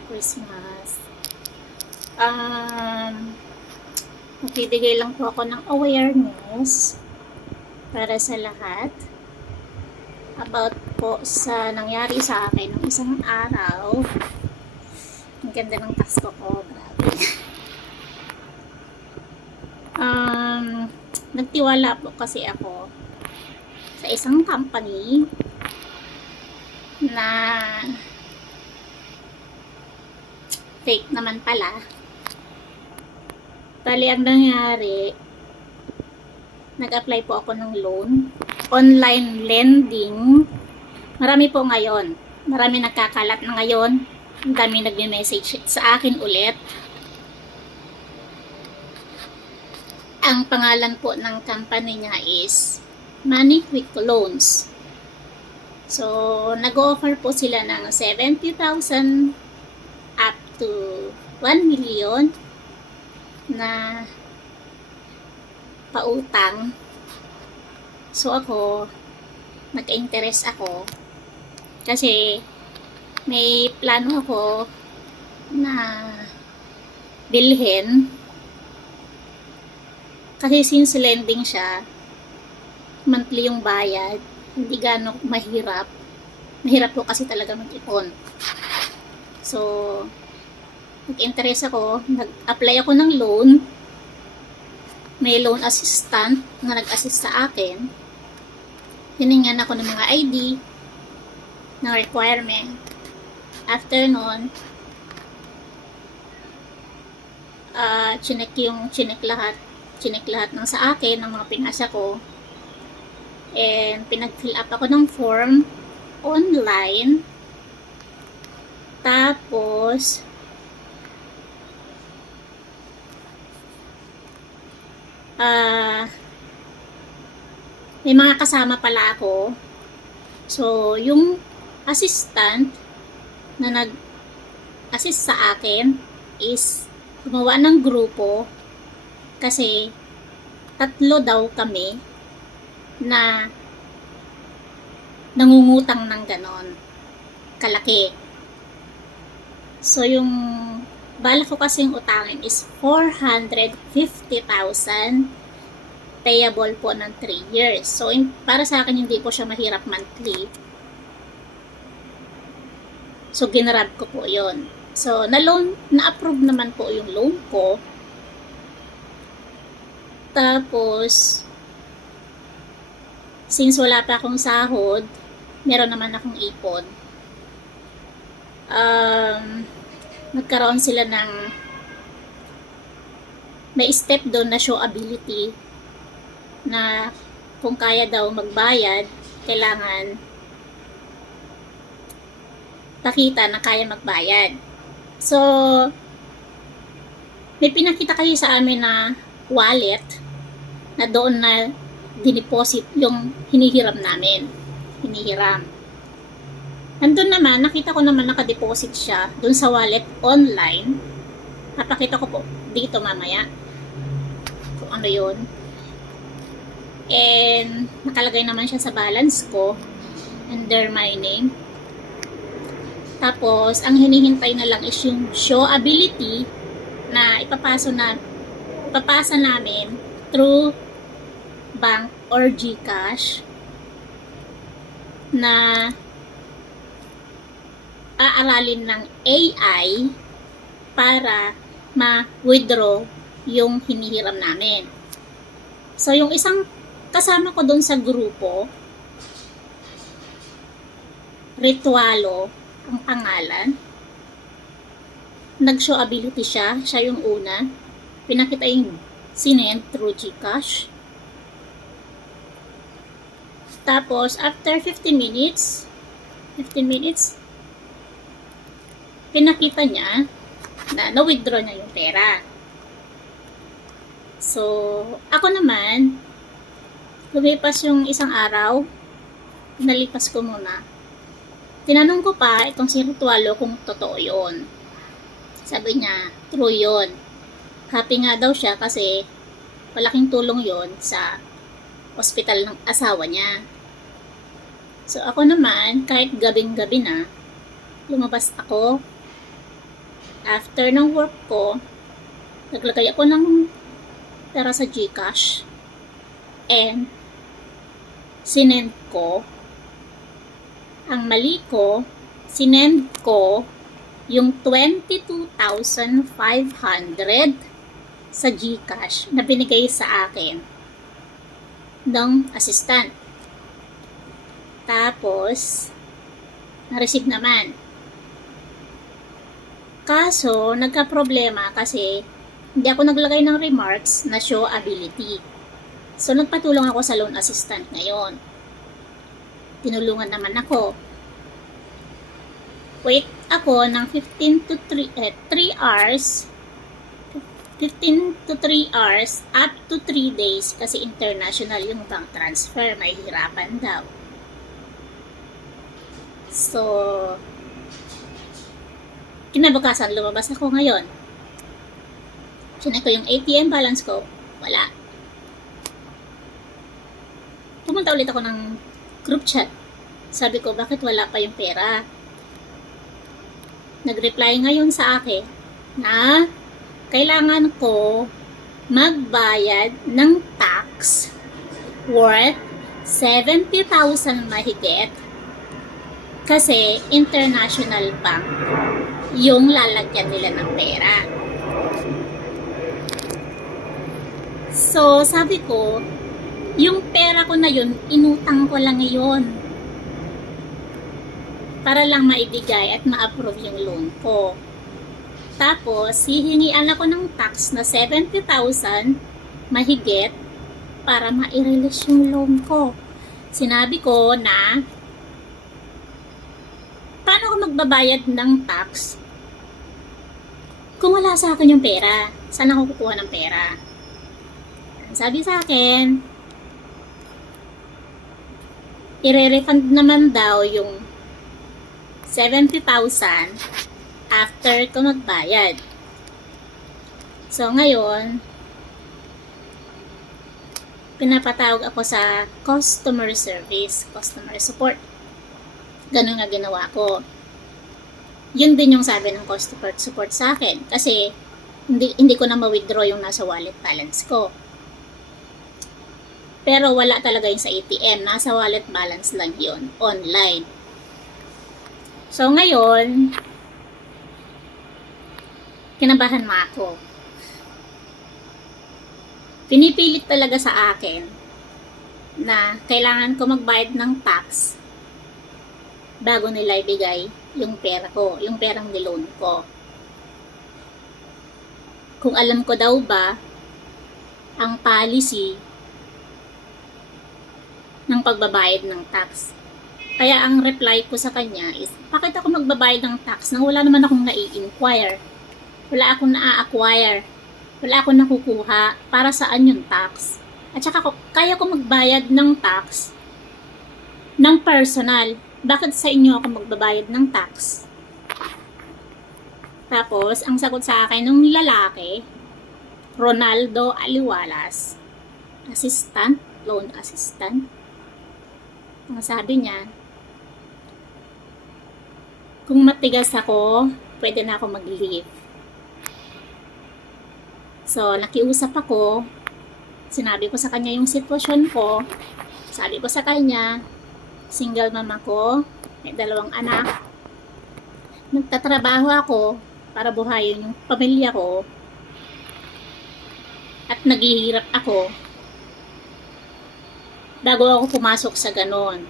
Merry Christmas. Magbibigay lang po ako ng awareness para sa lahat about po sa nangyari sa akin ng isang araw. Ang ganda ng tasko ko, grabe. Nagtiwala po kasi ako sa isang company na fake naman pala. Bali, ang nangyari, nag-apply po ako ng loan. Online lending. Marami po ngayon. Marami nagkakalat na ngayon. Ang dami nagme-message sa akin ulit. Ang pangalan po ng company niya is Money Quick Loans. So, nag-offer po sila ng 70,000 up to 1 million na pautang. So, ako, nagka-interest ako kasi may plano ako na bilhin. Kasi since lending siya, monthly yung bayad, hindi gano'ng mahirap. Mahirap po kasi talaga mag-ipon. So, nag-interest ako, nag-apply ako ng loan. May loan assistant na nag-assist sa akin. Hiningan ako ng mga ID, ng requirement. After nun, chinek lahat ng sa akin, ng mga pinasa ko. And pinag-fill up ako ng form online. Tapos may mga kasama pala ako. So, yung assistant na nag-assist sa akin is gumawa ng grupo kasi 3 daw kami na nangungutang ng ganon kalaki. So, yung bala ko kasing utangin is 450,000 payable po ng 3 years. So, para sa akin, hindi po siya mahirap monthly. So, ginrab ko po yun. So, na-approve naman po yung loan ko. Tapos, since wala pa akong sahod, meron naman akong ipon. Nagkaroon sila ng may step doon na show ability na kung kaya daw magbayad, kailangan pakita na kaya magbayad. So, may pinakita kayo sa amin na wallet na doon na dineposit yung hinihiram namin. Hinihiram. Nandun naman, nakita ko naman nakadeposit siya doon sa wallet online. Papakita ko po dito mamaya kung ano yun. And nakalagay naman siya sa balance ko under my name. Tapos, ang hinihintay na lang is yung show ability na ipapasa namin through bank or GCash na aaralin ng AI para ma-withdraw yung hinihiram namin. So, yung isang kasama ko doon sa grupo, Ritualo ang pangalan. Nag-show ability siya yung una. Pinakita yung sinend through GCash. Tapos, after 15 minutes, pinakita niya na na-withdraw niya yung pera. So, ako naman, lumipas yung isang araw, nalipas ko muna. Tinanong ko pa itong si Ritualo kung totoo yun. Sabi niya, true yun. Happy nga daw siya kasi malaking tulong yon sa hospital ng asawa niya. So ako naman, kahit gabing-gabi na, lumabas ako After ng work ko, naglagay ako ng pera sa GCash and sinend ko. Ang mali ko, sinend ko yung 22,500 sa GCash na binigay sa akin ng assistant. Tapos, na-receive naman. Kaso, nagka-problema kasi hindi ako naglagay ng remarks na show ability. So, nagpatulong ako sa loan assistant ngayon. Tinulungan naman ako. Wait ako ng 15 to 3 hours. 15 to 3 hours up to 3 days kasi international yung bank transfer. Mahihirapan daw. So, kinabukasan lumabas ako ngayon. Sinek ko yung ATM balance ko. Wala. Pumunta ulit ako ng group chat. Sabi ko, bakit wala pa yung pera? Nag-reply ngayon sa akin na kailangan ko magbayad ng tax worth 70,000 mahigit kasi international bank yung lalagyan nila ng pera. So, sabi ko, yung pera ko na yun, inutang ko lang yun para lang maibigay at ma-approve yung loan ko. Tapos, hihingian ako ng tax na 70,000 mahigit para ma-release yung loan ko. Sinabi ko na paano ako magbabayad ng tax kung wala sa akin yung pera? Saan ako kukuha ng pera? Sabi sa akin, i-refund naman daw yung 70,000 after ko magbayad. So, ngayon, pinapatawag ako sa customer service, customer support. Ganun nga ginawa ko. Yun din yung sabi ng customer support sa akin. Kasi, hindi ko na ma-withdraw yung nasa wallet balance ko. Pero wala talaga yung sa ATM. Nasa wallet balance lang yun. Online. So, ngayon, kinabahan mo ako. Pinipilit talaga sa akin na kailangan ko magbayad ng tax bago nila ibigay yung pera ko, yung perang niloan ko. Kung alam ko daw ba ang policy ng pagbabayad ng tax. Kaya ang reply ko sa kanya is, bakit ako magbabayad ng tax nang wala naman akong nai-inquire? Wala akong na-acquire. Wala akong nakukuha. Para saan yung tax? At saka kaya ko magbayad ng tax ng personal. Bakit sa inyo ako magbabayad ng tax? Tapos, ang sagot sa akin ng lalaki, Ronaldo Aliwalas, assistant, loan assistant. Ang sabi niya, kung matigas ako, pwede na ako mag-leave. So, nakiusap ako, sinabi ko sa kanya yung sitwasyon ko, sabi ko sa kanya, single mama ko, may 2 anak, nagtatrabaho ako para buhayin yung pamilya ko, at naghihirap ako bago ako pumasok sa ganon.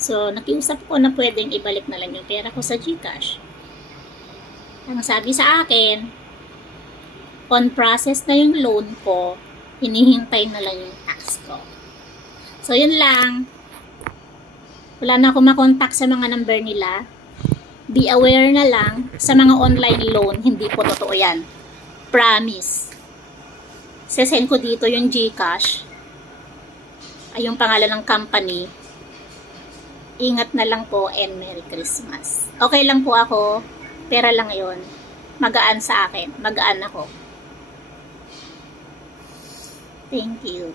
So, nakiusap ko na pwedeng ibalik na lang yung pera ko sa GCash. Ang sabi sa akin, on process na yung loan ko, hinihintay na lang yung tax ko. So, yun lang. Wala na akong makontak sa mga number nila. Be aware na lang sa mga online loan, hindi po totoo yan. Promise. Sesend ko dito yung GCash. Ay yung pangalan ng company. Ingat na lang po and Merry Christmas. Okay lang po ako. Pera lang yun. Magaan sa akin. Magaan ako. Thank you.